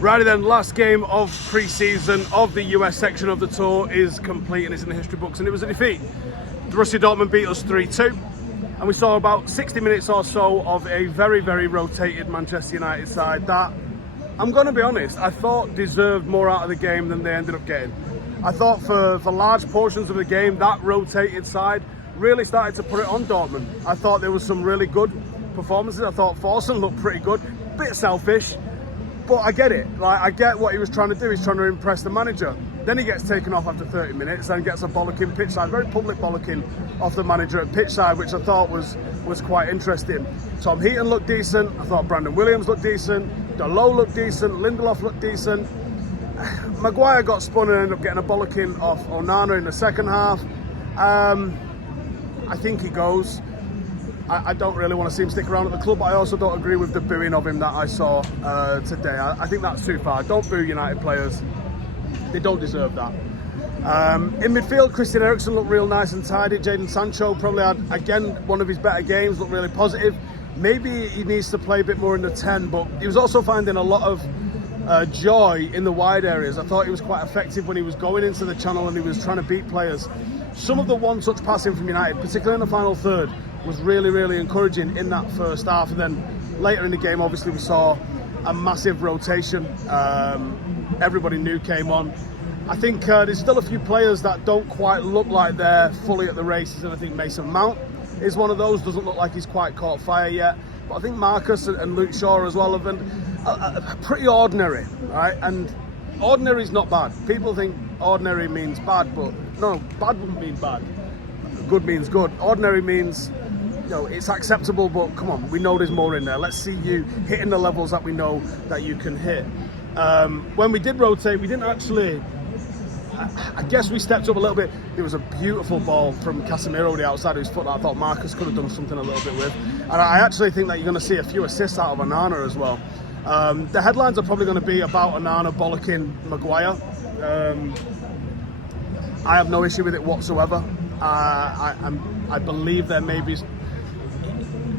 Righty then, last game of pre-season of the US section of the tour is complete and it's in the history books, and it was a defeat. Borussia Dortmund beat us 3-2, and we saw about 60 minutes or so of a very, very rotated Manchester United side that, I'm going to be honest, I thought deserved more out of the game than they ended up getting. I thought for large portions of the game, that rotated side really started to put it on Dortmund. I thought there was some really good performances. I thought Forsen looked pretty good, bit selfish. But I get it, like I get what he was trying to do. He's trying to impress the manager. Then he gets taken off after 30 minutes and gets a bollocking pitch side, very public bollocking off the manager at pitch side, which I thought was quite interesting. Tom Heaton looked decent. I thought Brandon Williams looked decent. Dalot looked decent. Lindelof looked decent. Maguire got spun and ended up getting a bollocking off Onana in the second half. I think he goes. I don't really want to see him stick around at the club, but I also don't agree with the booing of him that I saw today. I think that's too far. Don't boo United players. They don't deserve that. In midfield, Christian Eriksen looked real nice and tidy. Jadon Sancho probably had, again, one of his better games, looked really positive. Maybe he needs to play a bit more in the 10, but he was also finding a lot of joy in the wide areas. I thought he was quite effective when he was going into the channel and he was trying to beat players. Some of the one-touch passing from United, particularly in the final third, was really, really encouraging in that first half. And then later in the game, obviously, we saw a massive rotation. Everybody new came on. I think there's still a few players that don't quite look like they're fully at the races, and I think Mason Mount is one of those. Doesn't look like he's quite caught fire yet. But I think Marcus and Luke Shaw as well have been pretty ordinary, right? And ordinary is not bad. People think ordinary means bad, but no, bad wouldn't mean bad. Good means good. Ordinary means, you know, it's acceptable, but come on, we know there's more in there. Let's see you hitting the levels that we know that you can hit. When we did rotate, we didn't actually, I guess we stepped up a little bit. It was a beautiful ball from Casemiro, the outside of his foot, that I thought Marcus could have done something a little bit with. And I actually think that you're going to see a few assists out of Onana as well. The headlines are probably going to be about Onana bollocking Maguire. I have no issue with it whatsoever. I believe there may be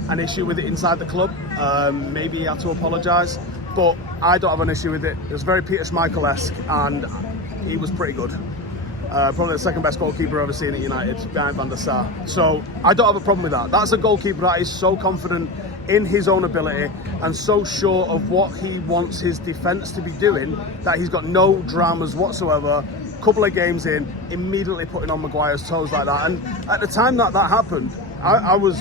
an issue with it inside the club. Maybe he had to apologise, but I don't have an issue with it. It was very Peter Schmeichel-esque, and he was pretty good. Probably the second best goalkeeper I've ever seen at United, behind Van der Sar. So I don't have a problem with that. That's a goalkeeper that is so confident in his own ability and so sure of what he wants his defence to be doing that he's got no dramas whatsoever. Couple of games in, immediately putting on Maguire's toes like that. And at the time that happened, I was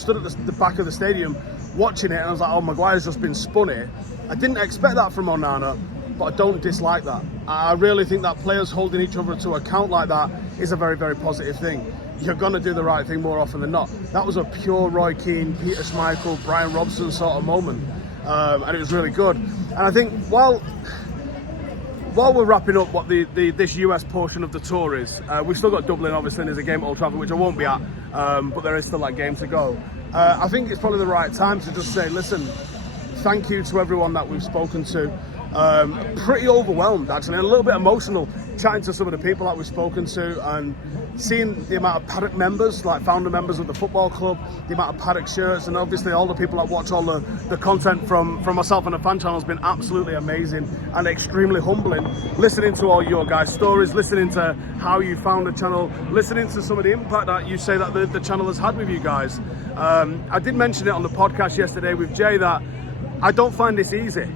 stood at the back of the stadium watching it, and I was like, oh, Maguire's just been spun here. I didn't expect that from Onana, but I don't dislike that. I really think that players holding each other to account like that is a very, very positive thing. You're going to do the right thing more often than not. That was a pure Roy Keane, Peter Schmeichel, Brian Robson sort of moment, and it was really good. And I think while we're wrapping up what this US portion of the tour is, we've still got Dublin, obviously, and there's a game at Old Trafford, which I won't be at, but there is still that game to go. I think it's probably the right time to just say, listen, thank you to everyone that we've spoken to. Pretty overwhelmed, actually, and a little bit emotional, chatting to some of the people that we've spoken to and seeing the amount of paddock members, like founder members of the football club, the amount of paddock shirts, and obviously all the people that watch all the content from myself and the fan channel has been absolutely amazing and extremely humbling. Listening to all your guys' stories, listening to how you found the channel, listening to some of the impact that you say that the channel has had with you guys. I did mention it on the podcast yesterday with Jay that I don't find this easy.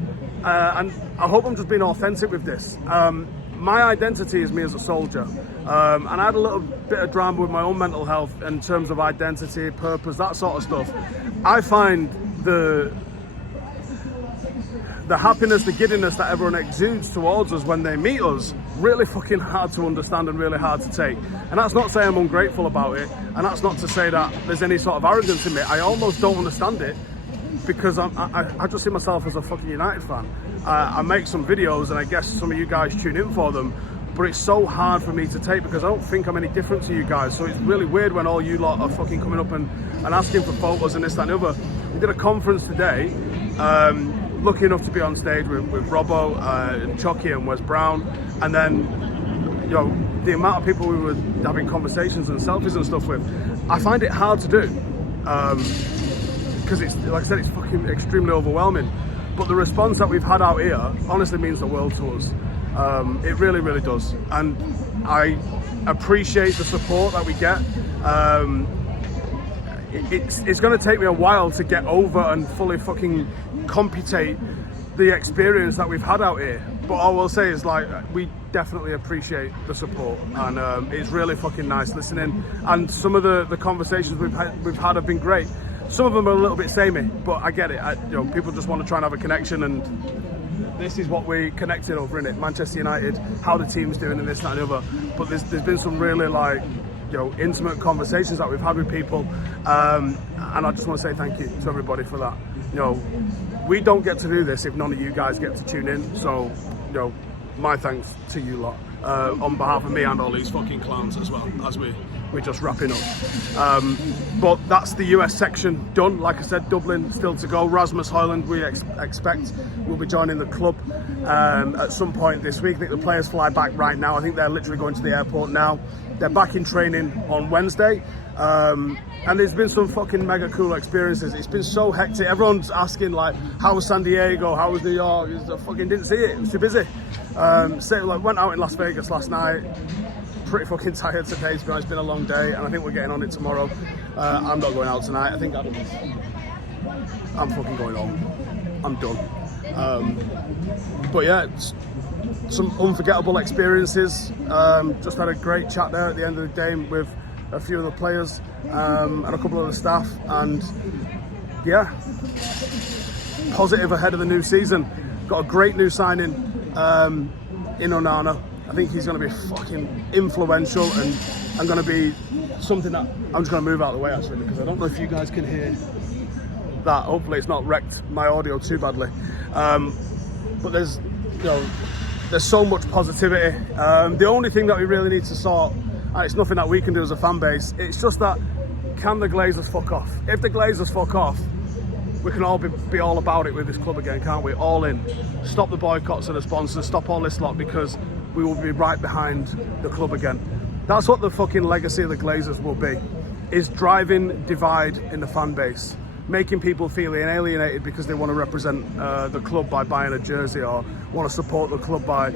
And I hope I'm just being authentic with this. My identity is me as a soldier. And I had a little bit of drama with my own mental health in terms of identity, purpose, that sort of stuff. I find the happiness, the giddiness that everyone exudes towards us when they meet us really fucking hard to understand and really hard to take. And that's not to say I'm ungrateful about it, and that's not to say that there's any sort of arrogance in me. I almost don't understand it, because I just see myself as a fucking United fan. I make some videos and I guess some of you guys tune in for them, but it's so hard for me to take because I don't think I'm any different to you guys. So it's really weird when all you lot are fucking coming up and asking for photos and this, that and the other. We did a conference today, lucky enough to be on stage with Robbo and Chucky and Wes Brown, and then, you know, the amount of people we were having conversations and selfies and stuff with, I find it hard to do. Because it's, like I said, it's fucking extremely overwhelming. But the response that we've had out here honestly means the world to us. It really, really does. And I appreciate the support that we get. It's going to take me a while to get over and fully fucking computate the experience that we've had out here. But all I'll say is, like, we definitely appreciate the support, and it's really fucking nice listening. And some of the conversations we've had have been great. Some of them are a little bit samey, but I get it. People just want to try and have a connection, and this is what we connected over, innit? Manchester United, how the team's doing, and this, that, and the other. But there's been some really, like, intimate conversations that we've had with people, and I just want to say thank you to everybody for that. We don't get to do this if none of you guys get to tune in. So, my thanks to you lot on behalf of me and all these fucking clowns as well, as we're just wrapping up. But that's the US section done. Like I said, Dublin still to go. Rasmus Højlund, we expect, will be joining the club at some point this week. I think the players fly back right now. I think they're literally going to the airport now. They're back in training on Wednesday. And there's been some fucking mega cool experiences. It's been so hectic. Everyone's asking, like, how was San Diego? How was New York? I fucking didn't see it. It was too busy. Went out in Las Vegas last night. Pretty fucking tired today, to be honest. It's been a long day, and I think we're getting on it tomorrow. I'm not going out tonight. I think I'm fucking going home. I'm done. But yeah, some unforgettable experiences. Just had a great chat there at the end of the game with a few of the players and a couple of the staff, and yeah, positive ahead of the new season. Got a great new signing in Onana. I think he's going to be fucking influential and going to be something that I'm just going to move out of the way, actually, because I don't know if you guys can hear that. Hopefully it's not wrecked my audio too badly. But there's so much positivity. The only thing that we really need to sort, and it's nothing that we can do as a fan base, it's just that, can the Glazers fuck off? If the Glazers fuck off, we can all be all about it with this club again, can't we? All in. Stop the boycotts of the sponsors, stop all this lot, because we will be right behind the club again. That's what the fucking legacy of the Glazers will be, is driving divide in the fan base, making people feel alienated because they want to represent the club by buying a jersey, or want to support the club by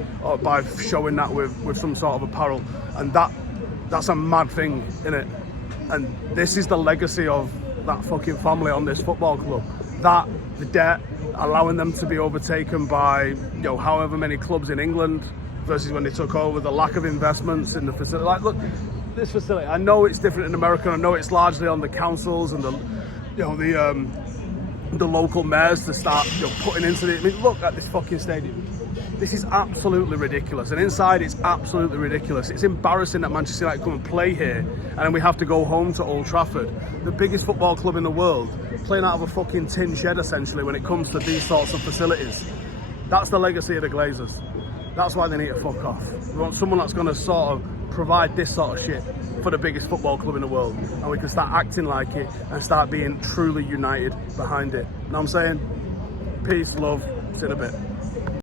showing that with some sort of apparel. And that's a mad thing, innit? And this is the legacy of that fucking family on this football club. That, the debt, allowing them to be overtaken by however many clubs in England versus when they took over, the lack of investments in the facility. Like, look, this facility, I know it's different in America, I know it's largely on the councils and the local mayors to start putting into it. I mean, look at this fucking stadium. This is absolutely ridiculous, and inside it's absolutely ridiculous. It's embarrassing that Manchester United come and play here, and then we have to go home to Old Trafford, the biggest football club in the world, playing out of a fucking tin shed essentially when it comes to these sorts of facilities. That's the legacy of the Glazers. That's why they need to fuck off. We want someone that's going to sort of provide this sort of shit for the biggest football club in the world, and we can start acting like it and start being truly united behind it. You know what I'm saying? Peace, love, see you in a bit.